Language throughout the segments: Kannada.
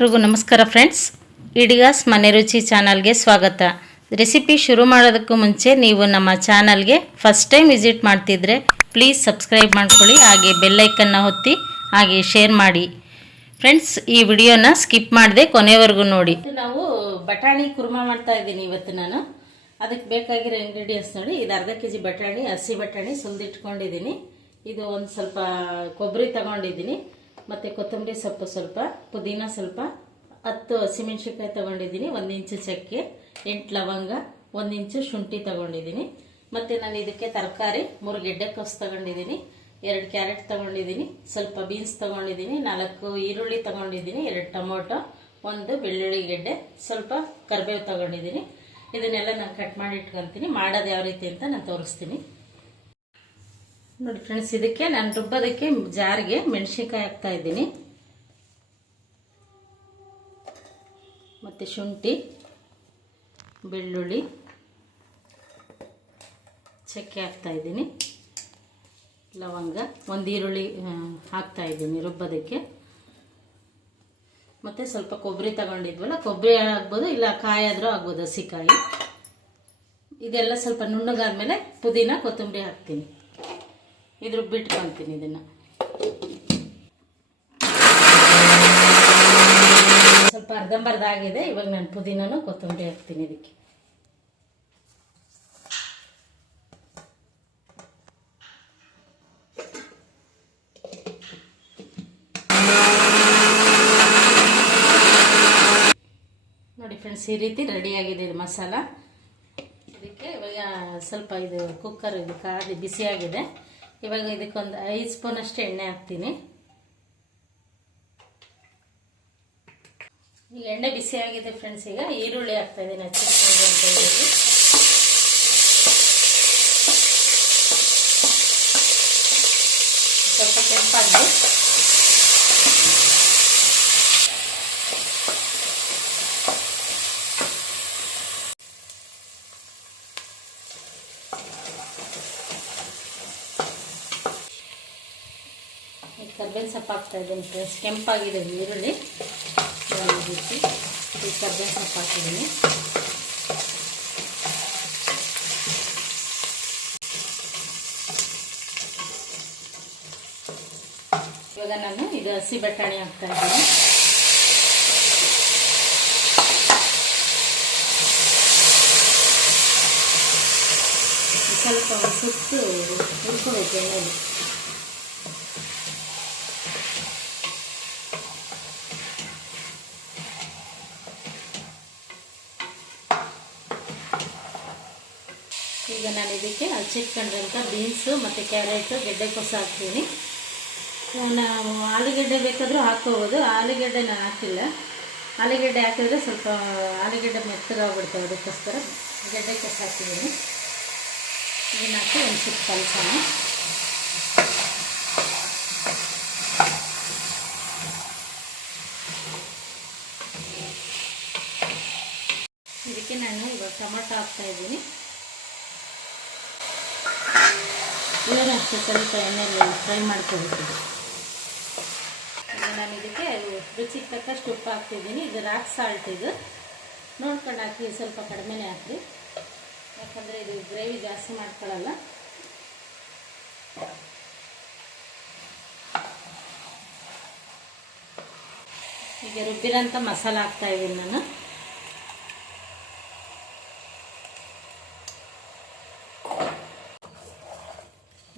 ಎಲ್ರಿಗೂ ನಮಸ್ಕಾರ ಫ್ರೆಂಡ್ಸ್. ಇಡಿಗಾಸ್ ಮನೆ ರುಚಿ ಚಾನಲ್ಗೆ ಸ್ವಾಗತ. ರೆಸಿಪಿ ಶುರು ಮಾಡೋದಕ್ಕೂ ಮುಂಚೆ ನೀವು ನಮ್ಮ ಚಾನಲ್ಗೆ ಫಸ್ಟ್ ಟೈಮ್ ವಿಸಿಟ್ ಮಾಡ್ತಿದ್ರೆ ಪ್ಲೀಸ್ ಸಬ್ಸ್ಕ್ರೈಬ್ ಮಾಡ್ಕೊಳ್ಳಿ, ಹಾಗೆ ಬೆಲ್ ಐಕನ್ನ ಒತ್ತಿ, ಹಾಗೆ ಶೇರ್ ಮಾಡಿ. ಫ್ರೆಂಡ್ಸ್, ಈ ವಿಡಿಯೋನ ಸ್ಕಿಪ್ ಮಾಡದೆ ಕೊನೆವರೆಗೂ ನೋಡಿ. ನಾವು ಬಟಾಣಿ ಕುರ್ಮಾ ಮಾಡ್ತಾ ಇದ್ದೀನಿ ಇವತ್ತು ನಾನು. ಅದಕ್ಕೆ ಬೇಕಾಗಿರೋ ಇಂಗ್ರೀಡಿಯೆಂಟ್ಸ್ ನೋಡಿ. ಇದು ಅರ್ಧ ಕೆಜಿ ಬಟಾಣಿ, ಹಸಿ ಬಟಾಣಿ ಸುಲಿದಿಟ್ಕೊಂಡಿದ್ದೀನಿ. ಇದು ಒಂದು ಸ್ವಲ್ಪ ಕೊಬ್ಬರಿ ತಗೊಂಡಿದ್ದೀನಿ, ಮತ್ತು ಕೊತ್ತಂಬರಿ ಸೊಪ್ಪು ಸ್ವಲ್ಪ, ಪುದೀನ ಸ್ವಲ್ಪ, 10 ಹಸಿಮೆಣ್ಸಿನ್ಕಾಯಿ ತೊಗೊಂಡಿದ್ದೀನಿ, 1 ಇಂಚು ಚಕ್ಕೆ, 8 ಲವಂಗ, 1 ಇಂಚು ಶುಂಠಿ ತೊಗೊಂಡಿದ್ದೀನಿ. ಮತ್ತು ನಾನು ಇದಕ್ಕೆ ತರಕಾರಿ 3 ಗೆಡ್ಡೆಕೋಸು ತೊಗೊಂಡಿದ್ದೀನಿ, 2 ಕ್ಯಾರೆಟ್ ತೊಗೊಂಡಿದ್ದೀನಿ, ಸ್ವಲ್ಪ ಬೀನ್ಸ್ ತೊಗೊಂಡಿದ್ದೀನಿ, 4 ಈರುಳ್ಳಿ ತೊಗೊಂಡಿದ್ದೀನಿ, 2 ಟೊಮೊಟೊ, 1 ಬೆಳ್ಳುಳ್ಳಿ ಗೆಡ್ಡೆ, ಸ್ವಲ್ಪ ಕರಿಬೇವು ತೊಗೊಂಡಿದ್ದೀನಿ. ಇದನ್ನೆಲ್ಲ ನಾನು ಕಟ್ ಮಾಡಿ ಇಟ್ಕೊತೀನಿ. ಮಾಡೋದು ಯಾವ ರೀತಿ ಅಂತ ನಾನು ತೋರಿಸ್ತೀನಿ ನೋಡಿ ಫ್ರೆಂಡ್ಸ್. ಇದಕ್ಕೆ ನಾನು ರುಬ್ಬೋದಕ್ಕೆ ಜಾರಿಗೆ ಮೆಣಸಿನ್ಕಾಯಿ ಹಾಕ್ತಾ ಇದ್ದೀನಿ, ಮತ್ತು ಶುಂಠಿ, ಬೆಳ್ಳುಳ್ಳಿ, ಚಕ್ಕೆ ಹಾಕ್ತಾ ಇದ್ದೀನಿ, ಲವಂಗ, 1 ಈರುಳ್ಳಿ ಹಾಕ್ತಾ ಇದ್ದೀನಿ ರುಬ್ಬೋದಕ್ಕೆ, ಮತ್ತು ಸ್ವಲ್ಪ ಕೊಬ್ಬರಿ ತಗೊಂಡಿದ್ವಲ್ಲ, ಕೊಬ್ಬರಿ ಆಗ್ಬೋದು, ಇಲ್ಲ ಕಾಯಿ ಆದರೂ ಆಗ್ಬೋದು, ಹಸಿಕಾಯಿ. ಇದೆಲ್ಲ ಸ್ವಲ್ಪ ನುಣ್ಣಗಾದ್ಮೇಲೆ ಪುದೀನ ಕೊತ್ತಂಬರಿ ಹಾಕ್ತೀನಿ. ಇದ್ರ ಬಿಟ್ಕೊತೀನಿ ಇದನ್ನು. ಸ್ವಲ್ಪ ಅರ್ಧಂಬರ್ಧ ಆಗಿದೆ. ಇವಾಗ ನಾನು ಪುದೀನೂ ಕೊತ್ತಂಬರಿ ಹಾಕ್ತೀನಿ ಇದಕ್ಕೆ. ನೋಡಿ ಫ್ರೆಂಡ್ಸ್, ಈ ರೀತಿ ರೆಡಿಯಾಗಿದೆ ಇದು ಮಸಾಲ. ಇದಕ್ಕೆ ಇವಾಗ ಸ್ವಲ್ಪ ಇದು ಕುಕ್ಕರ್ ಇದು ಕಾದಿ ಬಿಸಿಯಾಗಿದೆ. ಇವಾಗ ಇದಕ್ಕೊಂದು 5 ಸ್ಪೂನ್ ಅಷ್ಟು ಎಣ್ಣೆ ಹಾಕ್ತೀನಿ. ಈಗ ಎಣ್ಣೆ ಬಿಸಿ ಆಗಿದೆ ಫ್ರೆಂಡ್ಸ್. ಈಗ ಈರುಳ್ಳಿ ಹಾಕ್ತಾ ಇದ್ದೀನಿ, ಹಚ್ಚಿಟ್ಕೊಂಡು ಅಂತ ಹೇಳಿ. ಸ್ವಲ್ಪ ಕೆಂಪಾಗಿ ಕರ್ಬೇವಿನ ಸೊಪ್ಪು ಹಾಕ್ತಾ ಇದ್ದೀನಿ ಫ್ರೆಂಡ್ಸ್. ಕೆಂಪಾಗಿದೆ ಈರುಳ್ಳಿ. ಈ ಕರ್ಬೇವಿನ ಸೊಪ್ಪು ಹಾಕಿದ್ದೀನಿ. ಇವಾಗ ನಾನು ಇದು ಹಸಿ ಬಟಾಣಿ ಹಾಕ್ತಾ ಇದ್ದೀನಿ. ಸ್ವಲ್ಪ ಸುತ್ತು ಹುರ್ಕೋಬೇಕು ಎಣ್ಣೆಲಿ. ಈಗ ನಾನು ಇದಕ್ಕೆ ಹಚ್ಚಿಟ್ಕೊಂಡ್ರಂಥ ಬೀನ್ಸು ಮತ್ತು ಕ್ಯಾರೆಟು, ಗೆಡ್ಡೆಕೋಸು ಹಾಕ್ತೀನಿ. ನಾವು ಆಲೂಗೆಡ್ಡೆ ಬೇಕಾದರೂ ಹಾಕ್ಕೋಬೋದು. ಆಲೂಗೆಡ್ಡೆ ನಾನು ಹಾಕಿಲ್ಲ. ಆಲೂಗೆಡ್ಡೆ ಹಾಕಿದ್ರೆ ಸ್ವಲ್ಪ ಆಲೂಗೆಡ್ಡೆ ಮೆತ್ತಗಾಗ್ಬಿಡ್ತವೆ, ಅದಕ್ಕೋಸ್ಕರ ಗೆಡ್ಡೆಕೋಸು ಹಾಕಿದ್ದೀನಿ. ಇದನ್ನು ಹಾಕಿ ಒಂದು ಸ್ವಲ್ಪ ಕಲಸೋಣ. ಇದಕ್ಕೆ ನಾನು ಇವಾಗ ಟೊಮೊಟೊ ಹಾಕ್ತಾ ಇದ್ದೀನಿ. ಇವಾಗ ಅಷ್ಟೇ ಸ್ವಲ್ಪ ಎಣ್ಣೆಯಲ್ಲಿ ಫ್ರೈ ಮಾಡ್ಕೋಬೇಕು. ನಾನು ಇದಕ್ಕೆ ರುಚಿಗೆ ತಕ್ಕಷ್ಟು ಉಪ್ಪು ಹಾಕ್ತಿದ್ದೀನಿ. ಇದು ರಾಕ್ ಸಾಲ್ಟ್, ಇದು ನೋಡ್ಕೊಂಡು ಹಾಕಿ, ಸ್ವಲ್ಪ ಕಡಿಮೆನೇ ಹಾಕಿ, ಯಾಕಂದರೆ ಇದು ಗ್ರೇವಿ ಜಾಸ್ತಿ ಮಾಡ್ಕೊಳ್ಳಲ್ಲ. ಈಗ ರುಬ್ಬಿರೋಂಥ ಮಸಾಲ ಹಾಕ್ತಾ ಇದ್ದೀನಿ ನಾನು.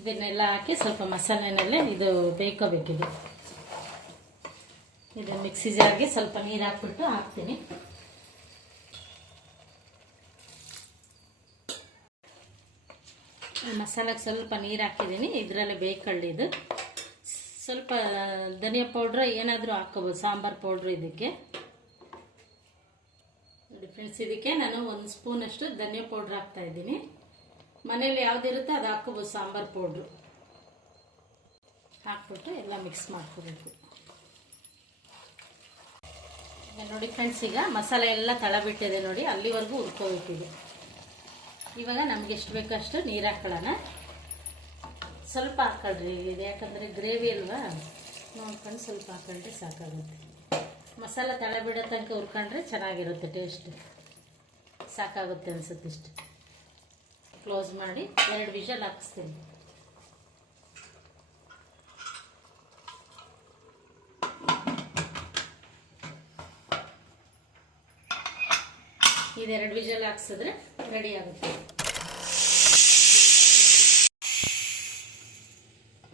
ಇದನ್ನೆಲ್ಲ ಹಾಕಿ ಸ್ವಲ್ಪ ಮಸಾಲೆನಲ್ಲೇ ಇದು ಬೇಯ್ಕೋಬೇಕಿದೆ. ಇದು ಮಿಕ್ಸಿ ಜಾರ್ಗೆ ಸ್ವಲ್ಪ ನೀರು ಹಾಕ್ಬಿಟ್ಟು ಹಾಕ್ತೀನಿ. ಮಸಾಲೆಗೆ ಸ್ವಲ್ಪ ನೀರು ಹಾಕಿದ್ದೀನಿ. ಇದರಲ್ಲೇ ಬೇಯ್ಕೊಳ್ಳಿ. ಇದು ಸ್ವಲ್ಪ ಧನಿಯಾ ಪೌಡ್ರ್ ಏನಾದರೂ ಹಾಕ್ಕೋಬೋದು, ಸಾಂಬಾರು ಪೌಡ್ರು ಇದಕ್ಕೆ. ನೋಡಿ ಫ್ರೆಂಡ್ಸ್, ಇದಕ್ಕೆ ನಾನು 1 ಸ್ಪೂನಷ್ಟು ಧನಿಯಾ ಪೌಡ್ರ್ ಹಾಕ್ತಾಯಿದ್ದೀನಿ. ಮನೇಲಿ ಯಾವುದಿರುತ್ತೆ ಅದು ಹಾಕ್ಕೋಬೋದು, ಸಾಂಬಾರು ಪೌಡ್ರು ಹಾಕ್ಬಿಟ್ಟು ಎಲ್ಲ ಮಿಕ್ಸ್ ಮಾಡ್ಕೋಬೇಕು. ನೋಡಿ ಫ್ರೆಂಡ್ಸ್, ಈಗ ಮಸಾಲೆ ಎಲ್ಲ ತಳ ಬಿಟ್ಟಿದೆ ನೋಡಿ, ಅಲ್ಲಿವರೆಗೂ ಹುರ್ಕೋಬೇಕಿದೆ. ಇವಾಗ ನಮ್ಗೆ ಎಷ್ಟು ಬೇಕೋ ಅಷ್ಟು ನೀರು ಹಾಕೊಳ್ಳೋಣ. ಸ್ವಲ್ಪ ಹಾಕೊಳ್ರಿ, ಇದು ಯಾಕಂದರೆ ಗ್ರೇವಿ ಅಲ್ವಾ, ನೋಡ್ಕೊಂಡು ಸ್ವಲ್ಪ ಹಾಕೊಂಡ್ರೆ ಸಾಕಾಗುತ್ತೆ. ಮಸಾಲ ತಳ ಬಿಡೋ ತನಕ ಹುರ್ಕೊಂಡ್ರೆ ಚೆನ್ನಾಗಿರುತ್ತೆ ಟೇಸ್ಟ್. ಸಾಕಾಗುತ್ತೆ ಅನ್ಸುತ್ತೆ ಇಷ್ಟು. ಕ್ಲೋಸ್ ಮಾಡಿ 2 ವಿಷಲ್ ಹಾಕಿಸ್ತೀನಿ. ಇದು 2 ವಿಷಲ್ ಹಾಕ್ಸಿದ್ರೆ ರೆಡಿ ಆಗುತ್ತೆ.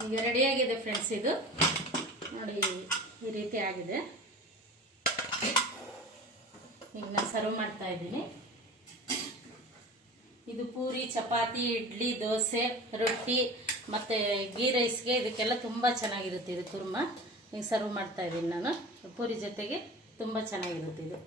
ಈಗ ರೆಡಿಯಾಗಿದೆ ಫ್ರೆಂಡ್ಸ್. ಇದು ನೋಡಿ ಈ ರೀತಿ ಆಗಿದೆ. ಈಗ ನಾನು ಸರ್ವ್ ಮಾಡ್ತಾ ಇದ್ದೀನಿ. ಇದು ಪೂರಿ, ಚಪಾತಿ, ಇಡ್ಲಿ, ದೋಸೆ, ರೊಟ್ಟಿ ಮತ್ತು ಗೀ ರೈಸ್ಗೆ ಇದಕ್ಕೆಲ್ಲ ತುಂಬ ಚೆನ್ನಾಗಿರುತ್ತೆ ಇದು ಕುರ್ಮಾ. ಈಗ ಸರ್ವ್ ಮಾಡ್ತಾ ಇದ್ದೀನಿ ನಾನು. ಪೂರಿ ಜೊತೆಗೆ ತುಂಬ ಚೆನ್ನಾಗಿರುತ್ತೆ ಇದು.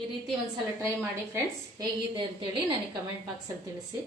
ಈ ರೀತಿ ಒಂದ್ಸಲ ಟ್ರೈ ಮಾಡಿ ಫ್ರೆಂಡ್ಸ್. ಹೇಗಿದೆ ಅಂತೇಳಿ ನನಗೆ ಕಮೆಂಟ್ ಬಾಕ್ಸಲ್ಲಿ ತಿಳಿಸಿ.